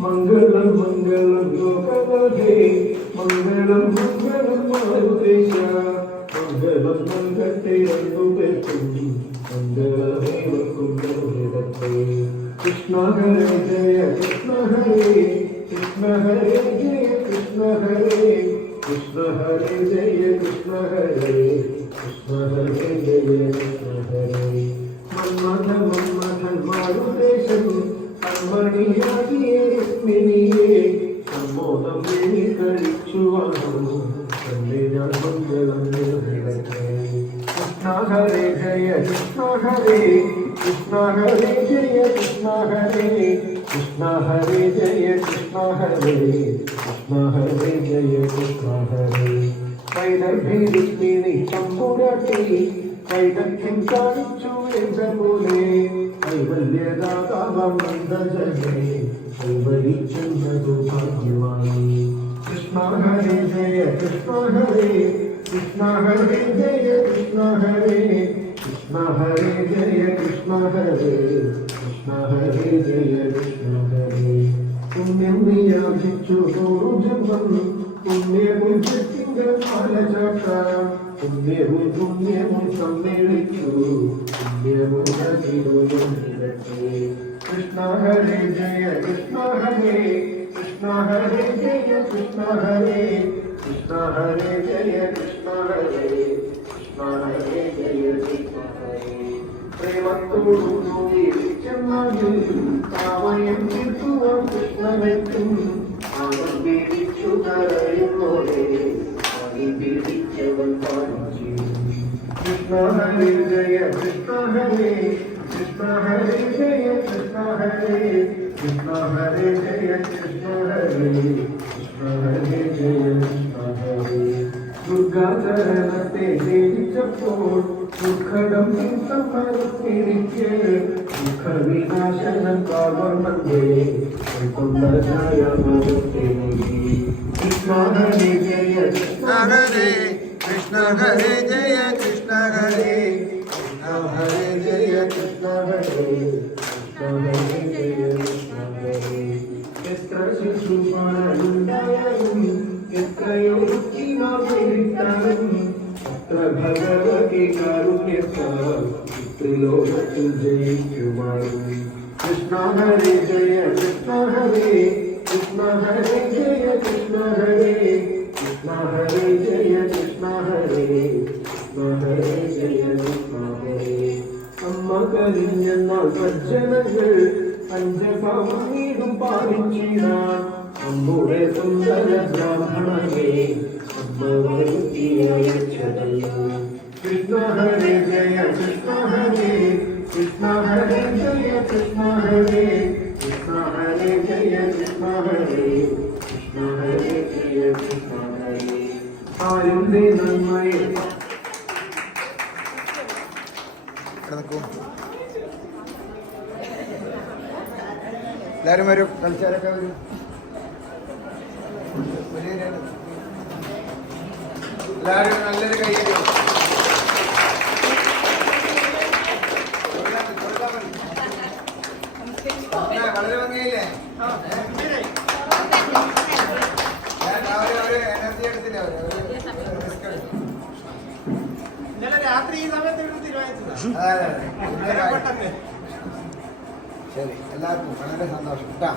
മംഗളം മംഗളം ലോകനാഥേ മംഗളം മംഗളം മാരുതേശ മംഗളം മംഗത്തെ മംഗളമേവർക്കും ലോകത്തെ കൃഷ്ണ ഹരേ ജയ ജയ കൃഷ്ണ ഹരേ കൺമണിയാകിയ രുക്മിണിയെ സമ്മോദം വേണി കഴിച്ചു വന്നു ഞാൻ മംഗളം ഹരേ ജയ കൃഷ്ണ ഹരേ ജയ കൃഷ്ണ ഹരേ ജയ കൃഷ്ണ ഹരേ കൃഷ്ണ ഹരേ ജയ കൃഷ്ണ ഹരേ കാണിച്ചു എന്ന പോലെ കൈവല്യദാതാവം നന്ദജനെ കൈവരിച്ചെന്നതു ഭാഗ്യമായി കൃഷ്ണ ഹരേ ജയ കൃഷ്ണ ഹരേ കൃഷ്ണ ഹരേ ജയ കൃഷ്ണ ഹരേ കൃഷ്ണ ഹരേ ജയ കൃഷ്ണ ഹരേ കൃഷ്ണ ഹരേ ജയ കൃഷ്ണ ഹരേ പുണ്യം നിയാഭിച്ചു നൂറു ജന്മം പുണ്യപുഞ്ചത്തിന്റെ മാലചാട്ട പുണ്യവും പുണ്യവും സമ്മേളിച്ചു പുണ്യവും കൃഷ്ണ ഹരേ ജയ കൃഷ്ണ ഹരേ കൃഷ്ണ ഹരേ ജയ കൃഷ്ണ ഹരേ കൃഷ്ണ ഹരേ ജയ കൃഷ്ണ ഹരേ കൃഷ്ണ ഹരേ ജയ കൃഷ്ണ ഹരേ പ്രേമത്തോടുകൂടി ചെന്നാകിൽ കാമയം തീർക്കുവാൻ കൃഷ്ണനെത്തും അവൻ കൃഷ്ണ ഹരേ ജയ കൃഷ്ണ ഹരേ കൃഷ്ണ ഹരേ ജയ കൃഷ്ണ ഹരേ കൃഷ്ണ ഹരേ ജയ കൃഷ്ണ ഹരേ കൃഷ്ണ ഹരേ ജയ കൃഷ്ണ ഹരേ ദുർഗാചരണത്തെ ജയിച്ചപ്പോൾ ദുഃഖടം സമ്മതിക്ക് ദുഃഖവിനാശനം കാവർമ്മന്റെ കൊണ്ടതായ കൃഷ്ണ ഹരേ ജയ കൃഷ്ണ ഹരേ കൃഷ്ണ ഹരേ ജയ കൃഷ്ണ ഹരേ കൃഷ്ണ ഹരേ ജയ കൃഷ്ണ ഹരേ കൃഷ്ണ ഹരേ ജയ കൃഷ്ണ ഹരേ എത്ര ശിശുപാലുണ്ടായാലും എത്രയോ രുചിമാറിയിട്ടാലും അത്ര ഭഗവതി കാരുണ്യത്താൽ ത്രിലോകത്തിൽ ജയിക്കുവാനും കൃഷ്ണ ഹരേ ജയ കൃഷ്ണ ഹരേ കരിഞ്ഞെന്നാൽ സജ്ജനങ്ങൾ പഞ്ചപാവീടും പാലിച്ചിടാൻ അമ്മുടെ സുന്ദര വരുത്തിയയച്ചതല്ലോ കൃഷ്ണ ഹരേ ജയ കൃഷ്ണ ഹരേ കൃഷ്ണ ഹരേ ജയ കൃഷ്ണ ഹരേ കൃഷ്ണ ഹരേ ജയ കൃഷ്ണ ഹരേ കൃഷ്ണ ഹരേ ജയ കൃഷ്ണ ഹരേ ആരുടെ നന്മയെ നിൽക്കൂ എല്ലാവരും വരും കളിച്ചാരൊക്കെ വരും. എല്ലാവരും നല്ലൊരു കൈ വളരെ ഭംഗിയില്ലേ ശരി എല്ലാവർക്കും വളരെ സന്തോഷം. കേട്ടാ